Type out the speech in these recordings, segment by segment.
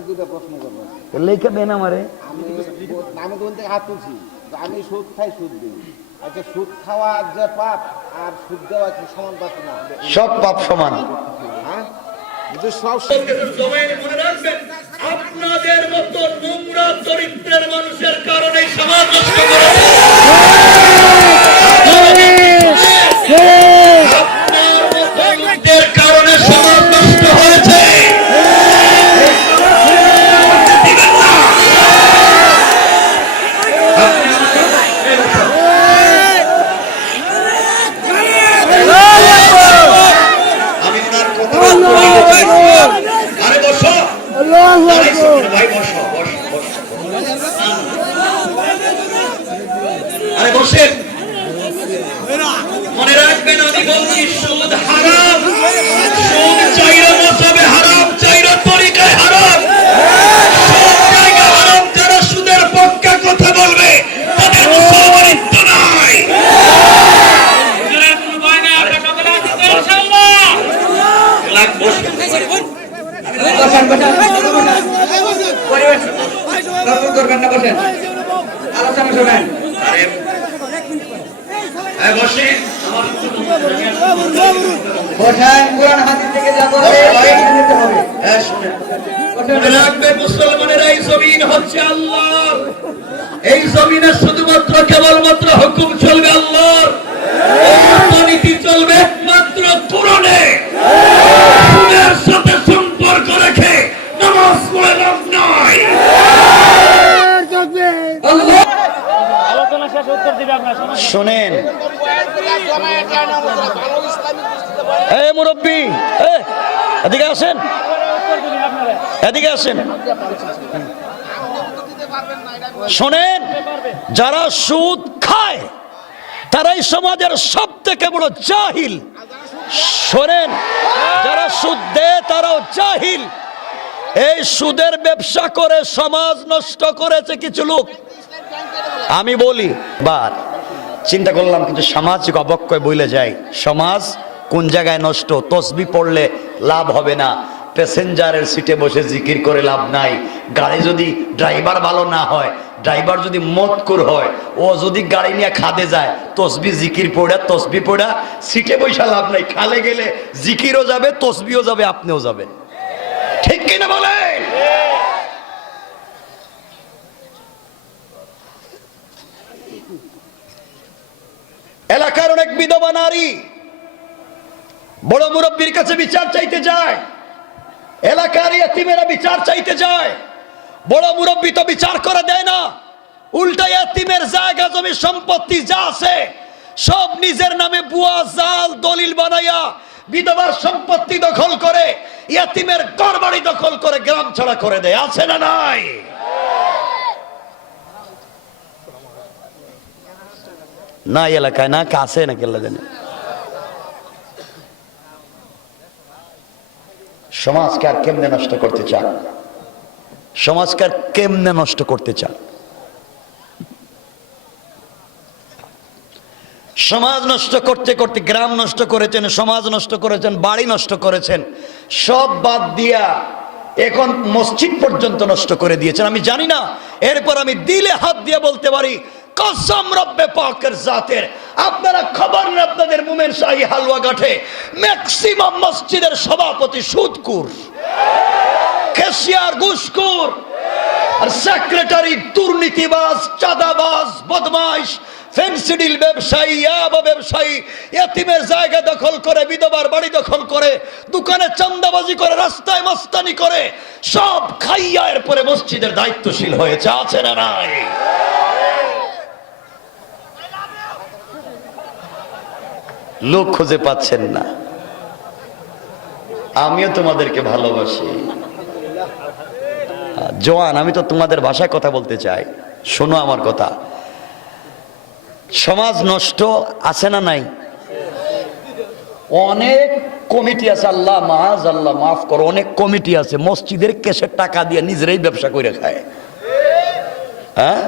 দুইটা প্রশ্ন করব। লেখা দেন আমারে। আমি আমি তো থেকে হাত তুলছি? আমি সুদ খাই সুদ দিই। আচ্ছা সুদ খাওয়া যে পাপ আর সুদ দেওয়া কি সমান পাপ না? সব পাপ সমান। হ্যাঁ? মনে আপনাদের মতো নোংরা চরিত্রের মানুষের কারণে সমাজ নষ্ট করে আপনার মতো লোকদের কারণে সমাজ নষ্ট হয়েছে আমি ওনার কথা বলতে চাইছি আরে বসো দাঁড়াইছো কেন? ভাই বসো বসো বসো আরে বসেন মনে রাখবেন আমি বলছি সুদ হারাম সুদ চাইরা মতলবে হারাম চাইরা তরিকায় হারাম সব জায়গা হারাম যারা সুদের পক্ষে কথা বলবে তাদের মুসলমানিত্ব নাই লাখ বসে বসেন বসেন পরিবেশ গল্প করবেন না বসেন আলোচনা শোনেন আরে হ্যাঁ বসে আমার বসেন কোরআন হাদিস থেকে যা বলবে সেটা নিতে হবে হ্যাঁ শুনে বসেন মনে রাখবে মুসলমানেরা এই জমিন হচ্ছে আল্লাহ। এই জমিনে শুধুমাত্র কেবলমাত্র হুকুম চলবে আল্লাহর। নীতি চলবে একমাত্র সুদের সাথে সম্পর্ক রেখে নামাজ পড়ে লাভ নয় শোনেন শোনেন, যারা সুদ খায়, তারাই সমাজের সব থেকে বড় জাহিল। শোনেন, যারা সুদ দেয়, তারাও জাহিল। এই সুদের ব্যবসা করে সমাজ নষ্ট করেছে কিছু লোক। আমি বলি বার চিন্তা করলাম কিছু সামাজিক অবক্ষয় বইলে যায় সমাজ কোন জায়গায় নষ্ট? তসবি পড়লে লাভ হবে না। প্যাসেঞ্জারের সিটে বসে জিকির করে লাভ নাই। গাড়ি যদি ড্রাইভার ভালো না হয়, ড্রাইভার যদি মতকুর হয়, ও যদি গাড়ি নিয়ে খাদে যায়, তসবি জিকির পড়া, তসবি পড়া, সিটে বসে লাভ নাই। খালে গেলে জিকিরও যাবে, তসবিও যাবে, আপনিও যাবেন। ঠিক কিনা বলেন এলাকার অনেক বিধবা নারী। বড় মুরব্বীর কাছে বিচার চাইতে যায়। এলাকার এতিমেরা বিচার চাইতে যায়। বড় মুরব্বী তো বিচার করে দেয় না। উল্টা এতিমের জায়গা, জমি, সম্পত্তি যা আছে, সব নিজের নামে বুয়া, জাল, দলিল বানাইয়া বিধবার সম্পত্তি দখল করে ইয়াতিমের গড়বাড়ি দখল করে গ্রাম ছাড়া করে দেয়। আছে না নাই? না এলাকায়, না কাছে না কেল্লা জানে। সমাজকে আর কেমনে নষ্ট করতে চান? সমাজকে আর কেমনে নষ্ট করতে চান? সমাজ নষ্ট করতে করতে গ্রাম নষ্ট করেছেন, সমাজ নষ্ট করেছেন, বাড়ি নষ্ট করেছেন, সব বাদ দিয়া এখন মসজিদ পর্যন্ত নষ্ট করে দিয়েছেন। আমি জানি না, এরপর আমি দিলে হাত দিয়ে বলতে পারি কসম রব্বে পাকের জাতের। আপনারা খবর নেন আপনাদের মুমের শাহী হালুয়া গাঠে ম্যাক্সিমাম মসজিদের সভাপতি সুদকুর। কেশিয়ার ঘুষখোর। আর সেক্রেটারি দুর্নীতিবাজ, চাঁদাবাজ, বদমাইশ, ফেন্সিডিল ব্যবসায়ী, ইয়াবা ব্যবসায়ী, এতিমের জায়গা দখল করে, বিধবার বাড়ি দখল করে, দোকানে চান্দাবাজি করে, রাস্তায় মস্তানি করে, সব খাইয়া এরপরে মসজিদের দায়িত্বশীল হয়েছে। আছে না নাই? লোক খুঁজে পাচ্ছেন না। আমিও তোমাদেরকে ভালোবাসি। জোয়ান আমি তো তোমাদের ভাষায় কথা বলতে চাই। শোনো আমার কথা। সমাজ নষ্ট আছে না নাই? অনেক কমিটি আছে আল্লাহ মাহাজ আল্লাহ মাফ করো অনেক কমিটি আছে মসজিদের কেসের টাকা দিয়ে নিজেরাই ব্যবসা করে খায়। হ্যাঁ?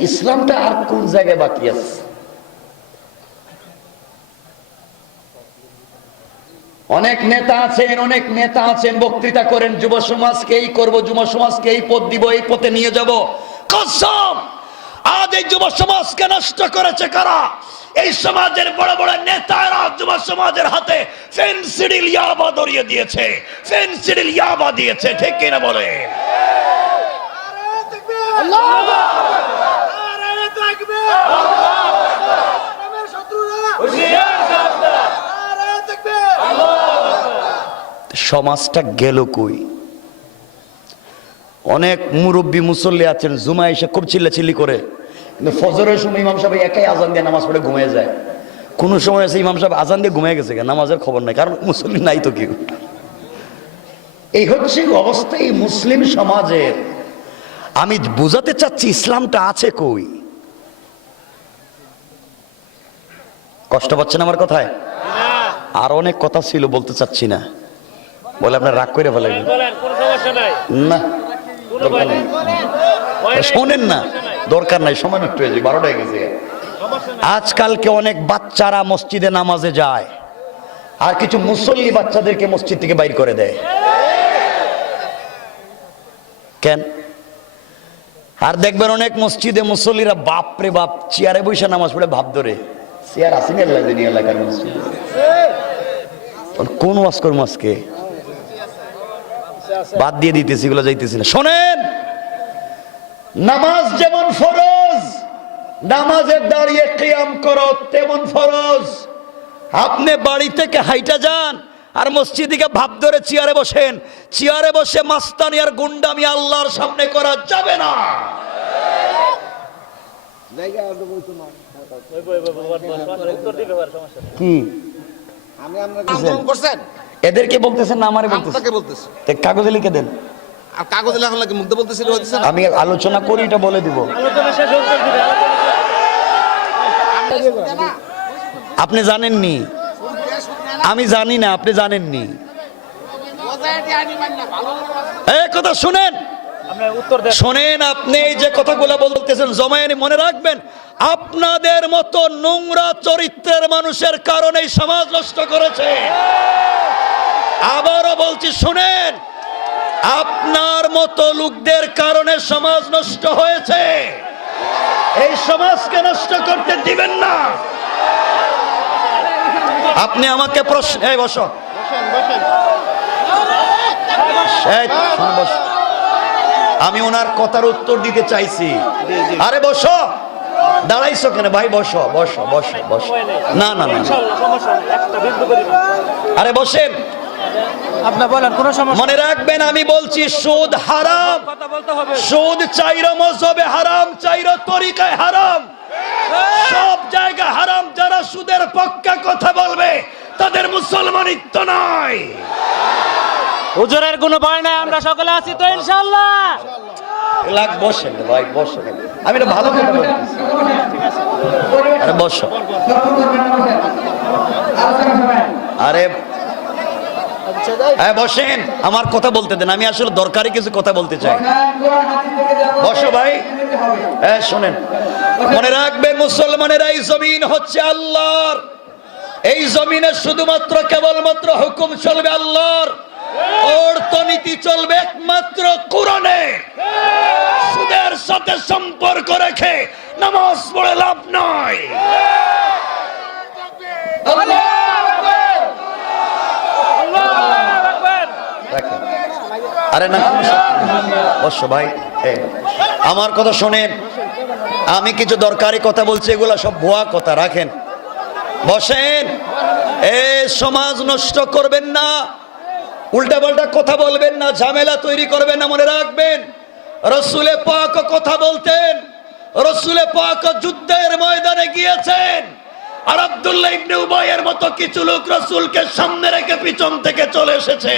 ইসলামটা আর কোন জায়গায় বাকি আছে? অনেক নেতা আছেন অনেক নেতা আছেন বক্তৃতা করেন যুব সমাজকে এই করব যুব সমাজকে এই পথ দিব এই পথে নিয়ে যাব কসম আজ এই যুব সমাজকে নষ্ট করেছে কারা এই সমাজের বড় বড় নেতারা যুব সমাজের হাতে ফেন্সিডিল ইয়াবা ধরিয়ে দিয়েছে ফেন্সিডিল ইয়াবা দিয়েছে ঠিক কিনা বলে সমাজটা গেল কই? অনেক মুরব্বী মুসল্লি আছেন জুমা এসে খুব চিল্লাচিল্লি করে। কিন্তু ফজরের সময় ইমাম সাহেব একাই আজান দিয়ে নামাজ পড়ে ঘুমিয়ে যায়। কোনো সময় আছে ইমাম সাহেব আজান দিয়ে ঘুমিয়ে গেছে নামাজের খবর নাই, কারণ মুসল্লি নাই তো কেউ। এই হচ্ছে অবস্থা এই মুসলিম সমাজের। আমি বোঝাতে চাচ্ছি ইসলামটা আছে কই? কষ্ট পাচ্ছেন আমার কথায়? আর অনেক কথা ছিল, বলতে চাচ্ছি না। বলে আপনার রাগ করে ফেলেন। নাই। না নেই। শোনেন না দরকার নাই সময় নষ্ট হয়ে যায় বারোটা হয়ে গেছে আজকালকে অনেক বাচ্চারা মসজিদে নামাজে যায়। আর কিছু মুসল্লি বাচ্চাদেরকে মসজিদ থেকে বাইর করে দেয়। কেন? আর দেখবেন অনেক মসজিদে মুসল্লিরা বাপরে বাপ চেয়ারে বসে নামাজ পড়ে ভাব ধরে। চেয়ার আসেনি এলাকার মসজিদে? কোন ওয়াজ করব আজকে? বাদ দিয়ে দিতেছি এগুলো যাইতেছি না। শোনেন নামাজ যেমন ফরজ নামাজের দাঁড়িয়ে কিয়াম করো তেমন ফরজ। আপনি বাড়ি থেকে হাইটা যান আর মসজিদিকে ভাব ধরে চেয়ারে বসেন। চেয়ারে বসে মাস্তানি আর গুন্ডামি আল্লাহর সামনে করা যাবে না। কি? আমি আপনাকে করছেন? এদেরকে বলতেছেন না আমারে বলতেছেন? আপনাকে বলতেছি। তে কাগজে লিখে দেন। আর কাগজে লেখা লাগে মুগ্ধ বলতেছিল আমি আলোচনা করি এটা বলে দিব। আলোচনা শেষ হোক, আলোচনা আপনি জানেননি? আমি জানি না আপনি জানেননি? এই কথা শুনেন। আপনি শোনেন আপনি যে কথাগুলো বলতেছেন জমায়নি মনে রাখবেন আপনাদের মতো নোংরা চরিত্রের মানুষের কারণে সমাজ নষ্ট করেছে। আবারও বলছি শুনেন আপনার মতো লোকদের কারণে সমাজ নষ্ট হয়েছে। এই সমাজকে নষ্ট করতে দিবেন না। আপনি আমাকে প্রশ্ন এই বসো। আমি ওনার কথার উত্তর দিতে চাইছি। আরে বসো। দাঁড়াইছো কেন? ভাই বসো বসো বসো বসো। না না না। আরে বসেন। মনে রাখবেন আমি বলছি সুদ হারাম। কথা বলতে হবে। সুদ চাইর মজহবে হারাম চাইর তরিকায় হারাম। সব জায়গায় হারাম যারা সুদের পক্ষে কথা বলবে তাদের মুসলমানিত্ব নাই হুজুরের কোনো ভয় নাই আমরা সকলে আছি তো ইনশাআল্লাহ। লাগ বসেন ভাই বসেন। আমি এটা ভালো আরে বসো সরকার করবেন না বসেন আলোচনা শোনেন আরে হ্যাঁ বসেন, আমার কথা বলতে দেন, আমি আসলে দরকারি কিছু কথা বলতে চাই। বসো ভাই হ্যাঁ শোনেন। মনে রাখবেন মুসলমানেরা এই জমিন হচ্ছে আল্লাহর। এই জমিনে শুধুমাত্র কেবলমাত্র হুকুম চলবে আল্লাহর। অর্থনীতি চলবে একমাত্র কোরআনে। সুদের সাথে সম্পর্ক রেখে নামাজ পড়ে লাভ নয় রাখেন। আরে না। বসো ভাই আমার কথা শোনেন, আমি কিছু দরকারি কথা বলছি, এগুলা সব ভুয়া কথা, রাখেন। বসেন, এ, সমাজ নষ্ট করবেন না উল্টা পাল্টা কথা বলবেন না, ঝামেলা তৈরি করবেন না, মনে রাখবেন। রসুলে পাক কথা বলতেন, রসুলে পাক যুদ্ধের ময়দানে গিয়েছেন, আর আব্দুল্লাহ ইবনে উবাইয়ের মতো কিছু লোক রসুলকে সামনে রেখে পিছন থেকে চলে এসেছে।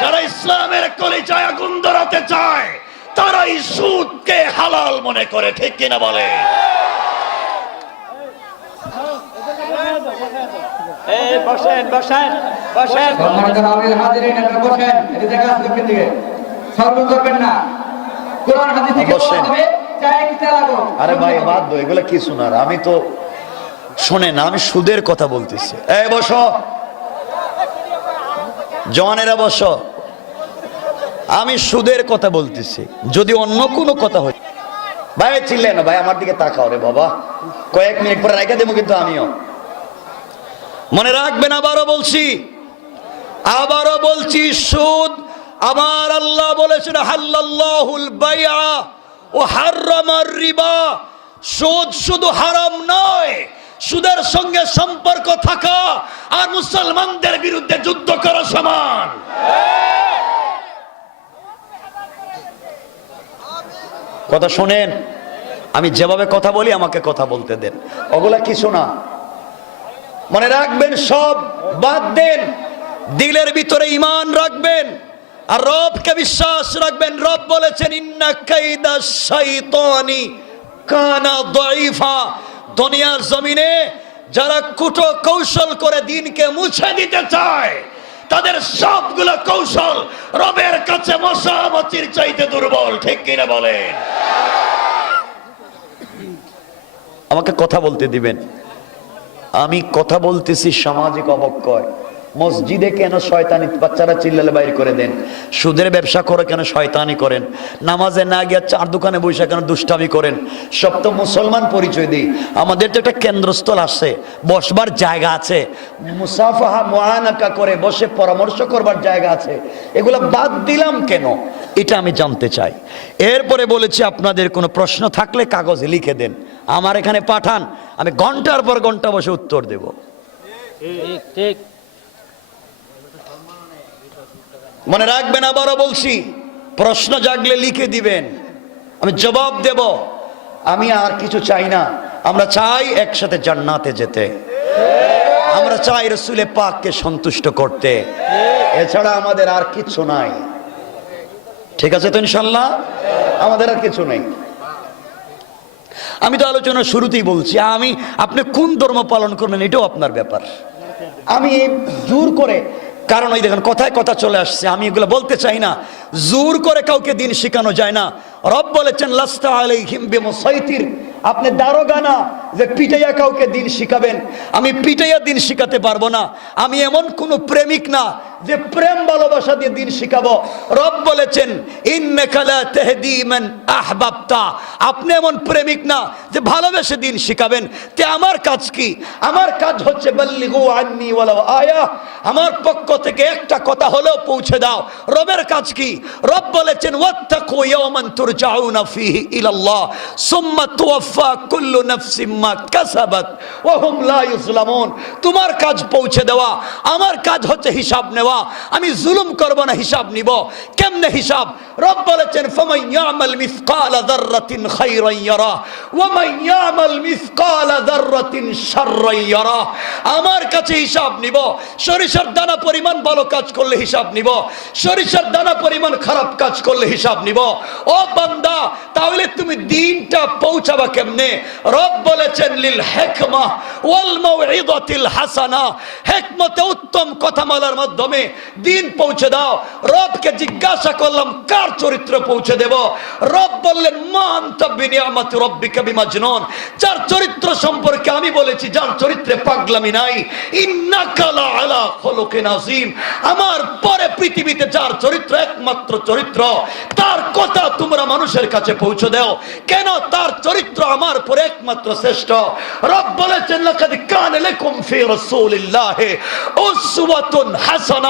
যারা ইসলামের কলিচায় আগুন ধরাতে চায় তারা এই সুদকে হালাল মনে করে ঠিক কিনা বলে? এই বসেন বসেন বসেন। সম্মানিত আমির হাজিরিন আপনারা বসেন। এদিকে কাজ দক্ষিণ দিকে। সরকার করবেন না। কোরআন হাদিস থেকে হবে চাই কি চালাবো আরে ভাই বাদ দো এগুলা কি শোনার? আমি তো শোনেন আমি সুদের কথা বলতেছি। এই বসো। জওয়ানেরা বস। আমি সুদের কথা বলতেছি। যদি অন্য কোনো কথা হয় ভাই চিনলে না, ভাই, আমার দিকে তাকাও রে বাবা। কয়েক মিনিট পরে রেখে দেবো কিন্তু আমিও। মনে রাখবেন, আবারও বলছি। আবারও বলছি, সুদ আমার আল্লাহ বলেছেন, হাল্লাল্লাহুল বাইআ ও হাররামার রিবা। সুদ শুধু হারাম নয়, সুদের সঙ্গে সম্পর্ক থাকা আর মুসলমানদের বিরুদ্ধে যুদ্ধ করা সমান। কথা শোনেন। আমি যেভাবে কথা বলি, আমাকে কথা বলতে দেন। ওগুলা কিছু না। মনে রাখবেন, সব বাদ দেন। দিলের ভিতরে ইমান রাখবেন। আর রবকে বিশ্বাস রাখবেন। রব বলেছেন, ইন্না কাইদা শাইতানি কানা দাইফা দুনিয়ার জমিনে যারা কুটো কৌশল করে দিনকে মুছে দিতে চায় তাদের সবগুলো কৌশল রবের কাছে মশামতির চাইতে দুর্বল, ঠিক কিনা বলেন? আমাকে কথা বলতে দিবেন। আমি কথা বলতেছি সামাজিক অবক্ষয়। মসজিদে কেন শয়তানি বাচ্চারা চিল্লালে বাইর করে দেন? সুদের ব্যবসা করে কেন শয়তানি করেন? নামাজে না গিয়ে চার দোকানে বসে কেন দুষ্টামি করেন? সব তো মুসলমান পরিচয় দিই। আমাদের তো একটা কেন্দ্রস্থল আছে, বসবার জায়গা আছে। মুসাফাহা মোয়ানাকা করে বসে পরামর্শ করবার জায়গা আছে। এগুলো বাদ দিলাম কেন? এটা আমি জানতে চাই। এরপরে বলেছি, আপনাদের কোনো প্রশ্ন থাকলে কাগজে লিখে দেন। আমার এখানে পাঠান, আমি ঘণ্টার পর ঘণ্টা বসে উত্তর দেব। ঠিক ঠিক। মনে রাখবেন আবারও বলছি, প্রশ্ন জাগলে লিখে দিবেন। আমি জবাব দেব, আমি আর কিছু চাই না। আমরা চাই একসাথে জান্নাতে যেতে। আমরা চাই রসুলে পাককে সন্তুষ্ট করতে। এছাড়া আমাদের আর কিছু নাই। ঠিক আছে তো ইনশাল্লাহ? আমাদের আর কিছু নেই। আমি তো আলোচনা শুরুতেই বলছি, আমি, আপনি কোন ধর্ম পালন করবেন এটাও আপনার ব্যাপার। আমি জোর করে কারণ ওই দেখেন কথায় কথা চলে আসছে, আমি এগুলো বলতে চাই না। জোর করে কাউকে দিন শেখানো যায় না। রব বলেছেন, লাস্তা আলাইহিম আপনি দারোগা না যে পিটাইয়া কাউকে দিন শিখাবেন। আমি পিটাইয়া দিন শিখাতে পারব না। আমি এমন কোনো প্রেমিক না যে প্রেম ভালোবাসা দিয়ে দিন শিখাবো। রব বলেছেন আহবাবতা। আপনি এমন প্রেমিক না যে ভালোবেসে দিন শিখাবেন। তে আমার কাজ কি? আমার কাজ হচ্ছে আয়া। আমার পক্ষ থেকে একটা কথা হলেও পৌঁছে দাও। রবের কাজ কি? রব বলেছেন তোমার কাজ পৌঁছে দেওয়া। আমার কাজ হচ্ছে হিসাব নেওয়া। আমি জুলুম করব না, হিসাব নিব। কেমনে হিসাব? রব বলেছেন ফামান ইয়ামাল মিসকালা যাররাতিন খায়রান ইয়ারা ওয়া মান ইয়ামাল মিসকালা যাররাতিন শাররান ইয়ারা আমার কাছে হিসাব নিব। সরিষার দানা পরিমাণ ভালো কাজ করলে হিসাব নিব। সরিষার দানা পরিমাণ খারাপ কাজ করলে হিসাব নিব। ও বান্দা, তাহলে তুমি দিনটা পৌঁছাবা কেমনে? রব বলেছেন, লিল হিকমা ওয়াল মাউইদাতিল হাসানা। হিকমতে উত্তম কথা বলার মাধ্যমে দিন পৌঁছে দাও। রবকে জিজ্ঞাসা করলাম, কার চরিত্র পৌঁছে দেব? রব বললেন মান তাবিনিয়ামাতি রব্বিকা বিমাজনুন। যার চরিত্র সম্পর্কে আমি বলেছি, যার চরিত্রে পাগলামি নাই। ইন্নাকা লা আলা খুলুকিন আযীম। আমার পরে পৃথিবীতে যার চরিত্র একমাত্র চরিত্র, তার কথা তোমরা মানুষের কাছে পৌঁছে দাও। কেন? তার চরিত্র আমার পরে একমাত্র শ্রেষ্ঠ। রব বলেছেন, লাকাদ কান লাকুম ফি রাসূলিল্লাহি উসওয়াতুন হাসানা।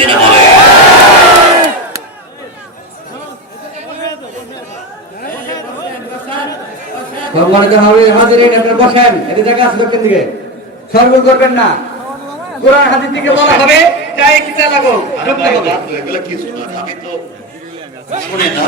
কিনা বলে সম্মানিত হবে হাজিরিন বসেন। এটি জায়গা আছে দক্ষিণ দিকে। সর্ব করবেন না। কোরআন হাদিস থেকে বলা হবে চাই কি চা লাগো ঢুকতে হবে। এগুলো কিছু না আমি তো শুনে না।